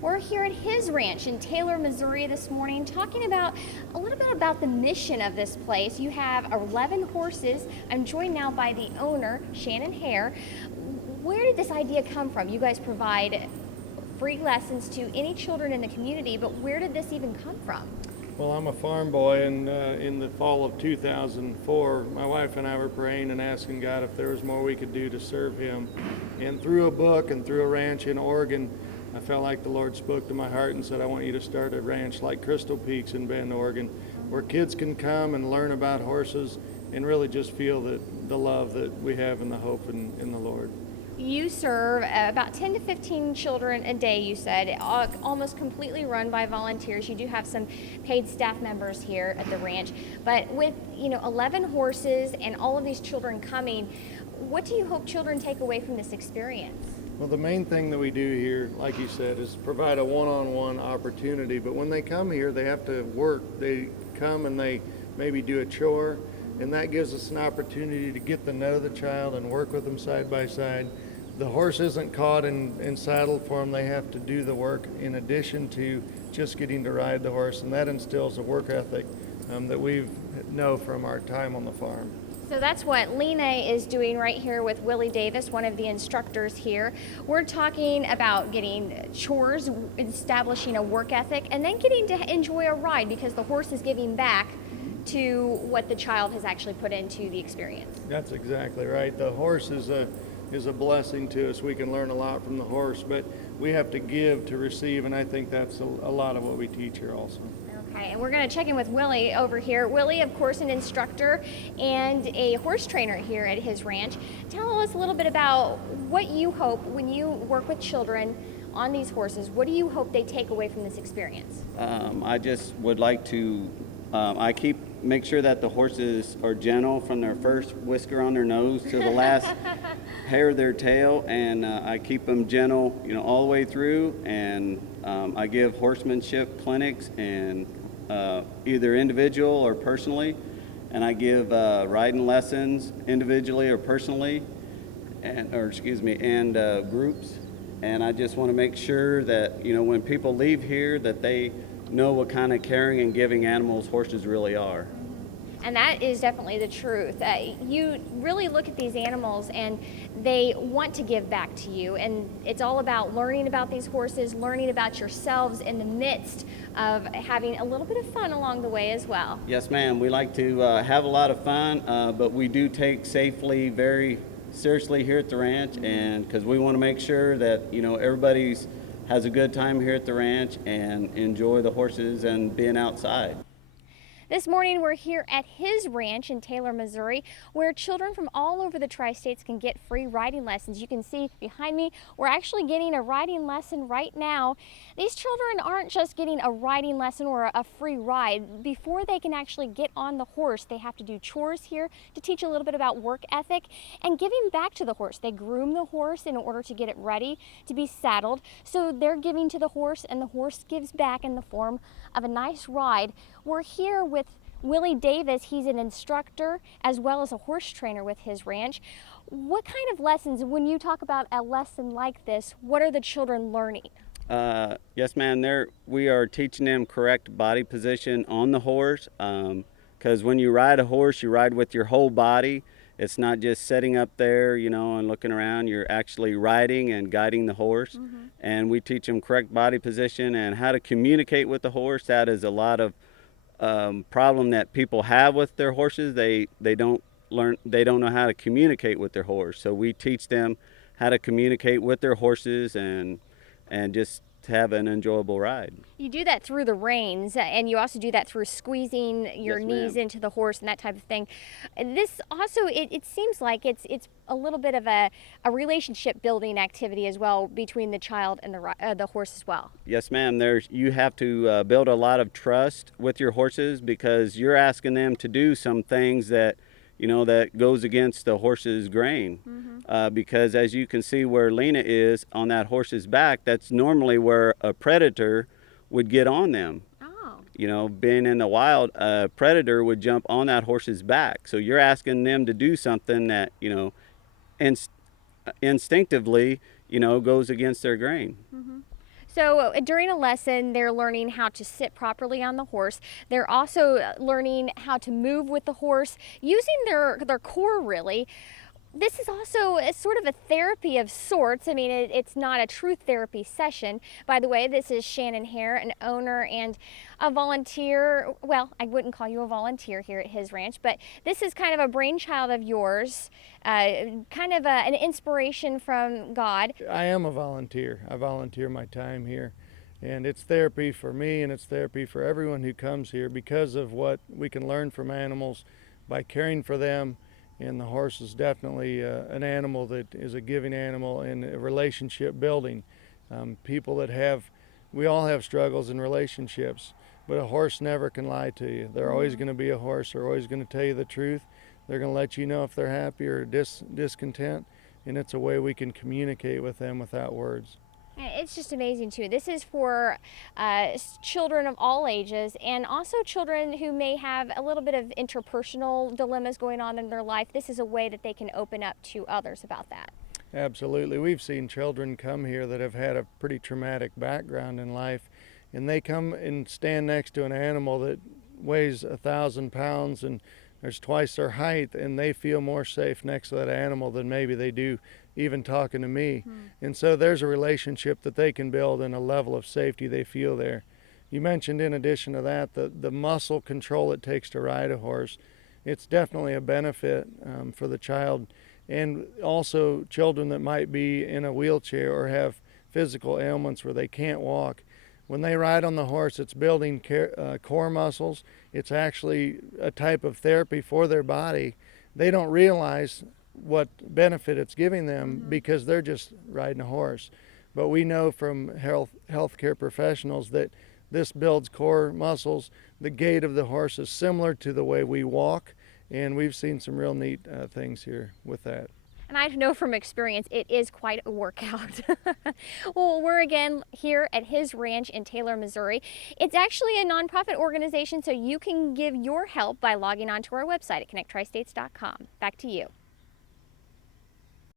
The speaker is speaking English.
We're here at his ranch in Taylor, Missouri this morning, talking about a little bit about the mission of this place. You have 11 horses. I'm joined now by the owner, Shannon Hare. Where did this idea come from? You guys provide free lessons to any children in the community, but where did this even come from? Well, I'm a farm boy, and in the fall of 2004, my wife and I were praying and asking God if there was more we could do to serve Him. And through a book and through a ranch in Oregon, I felt like the Lord spoke to my heart and said, I want you to start a ranch like Crystal Peaks in Bend, Oregon, where kids can come and learn about horses and really just feel the love that we have and the hope in the Lord. You serve about 10 to 15 children a day, you said, almost completely run by volunteers. You do have some paid staff members here at the ranch, but with 11 horses and all of these children coming, what do you hope children take away from this experience? Well, the main thing that we do here, like you said, is provide a one-on-one opportunity, but when they come here, they have to work. They come and they maybe do a chore, and that gives us an opportunity to get to know the child and work with them side by side. The horse isn't caught and saddled for them. They have to do the work in addition to just getting to ride the horse, and that instills a work ethic that we know from our time on the farm. So that's what Lena is doing right here with Willie Davis, one of the instructors here. We're talking about getting chores, establishing a work ethic, and then getting to enjoy a ride because the horse is giving back to what the child has actually put into the experience. That's exactly right. The horse is a blessing to us. We can learn a lot from the horse, but we have to give to receive, and I think that's a lot of what we teach here also. Okay, and we're going to check in with Willie over here. Willie, of course, an instructor and a horse trainer here at his ranch. Tell us a little bit about what you hope when you work with children on these horses. What do you hope they take away from this experience? I just would like to, make sure that the horses are gentle from their first whisker on their nose to the last hair of their tail, and I keep them gentle, all the way through, and I give horsemanship clinics and either individual or personally, and I give riding lessons individually or personally, and groups, and I just want to make sure that when people leave here that they know what kind of caring and giving animals horses really are. And that is definitely the truth. You really look at these animals and they want to give back to you, and it's all about learning about these horses, learning about yourselves in the midst of having a little bit of fun along the way as well. Yes, ma'am. We like to have a lot of fun, but we do take safely very seriously here at the ranch, and because we want to make sure that everybody has a good time here at the ranch and enjoy the horses and being outside. This morning we're here at his ranch in Taylor, Missouri, where children from all over the tri-states can get free riding lessons. You can see behind me, we're actually getting a riding lesson right now. These children aren't just getting a riding lesson or a free ride. Before they can actually get on the horse, they have to do chores here to teach a little bit about work ethic and giving back to the horse. They groom the horse in order to get it ready to be saddled. So they're giving to the horse, and the horse gives back in the form of a nice ride. We're here with Willie Davis. He's an instructor as well as a horse trainer with his ranch. What kind of lessons, when you talk about a lesson like this, what are the children learning? Yes, ma'am. We are teaching them correct body position on the horse, because when you ride a horse, you ride with your whole body. It's not just sitting up there, and looking around. You're actually riding and guiding the horse. Mm-hmm. And we teach them correct body position and how to communicate with the horse. That is a lot of problem that people have with their horses. They don't know how to communicate with their horse. So we teach them how to communicate with their horses and just have an enjoyable ride. You do that through the reins, and you also do that through squeezing your Yes, knees ma'am. into the horse and that type of thing. This also, it seems like it's a little bit of a relationship building activity as well between the child and the horse as well. Yes, ma'am. You have to build a lot of trust with your horses, because you're asking them to do some things that that goes against the horse's grain. Mm-hmm. Because as you can see where Lena is on that horse's back, that's normally where a predator would get on them. Oh. Being in the wild, a predator would jump on that horse's back. So you're asking them to do something that, instinctively, goes against their grain. Mm-hmm. So during a lesson, they're learning how to sit properly on the horse. They're also learning how to move with the horse, using their core really. This is also a sort of a therapy of sorts. I mean, it's not a true therapy session. By the way, this is Shannon Hare, an owner and a volunteer. Well, I wouldn't call you a volunteer here at his ranch, but this is kind of a brainchild of yours, kind of an inspiration from God. I am a volunteer. I volunteer my time here. And it's therapy for me, and it's therapy for everyone who comes here because of what we can learn from animals by caring for them. And the horse is definitely an animal that is a giving animal and a relationship building. People that we all have struggles in relationships, but a horse never can lie to you. They're always going to be a horse. They're always going to tell you the truth. They're going to let you know if they're happy or discontent, and it's a way we can communicate with them without words. It's just amazing too. This is for children of all ages, and also children who may have a little bit of interpersonal dilemmas going on in their life. This is a way that they can open up to others about that. Absolutely. We've seen children come here that have had a pretty traumatic background in life, and they come and stand next to an animal that weighs 1,000 pounds and there's twice their height, and they feel more safe next to that animal than maybe they do even talking to me. And so there's a relationship that they can build and a level of safety they feel there. You mentioned, in addition to that, the muscle control it takes to ride a horse. It's definitely a benefit for the child, and also children that might be in a wheelchair or have physical ailments where they can't walk. When they ride on the horse, it's building core muscles. It's actually a type of therapy for their body. They don't realize what benefit it's giving them because they're just riding a horse. But we know from healthcare professionals that this builds core muscles. The gait of the horse is similar to the way we walk, and we've seen some real neat things here with that. And I know from experience, it is quite a workout. Well, we're again here at his ranch in Taylor, Missouri. It's actually a nonprofit organization, so you can give your help by logging on to our website at connecttristates.com. Back to you.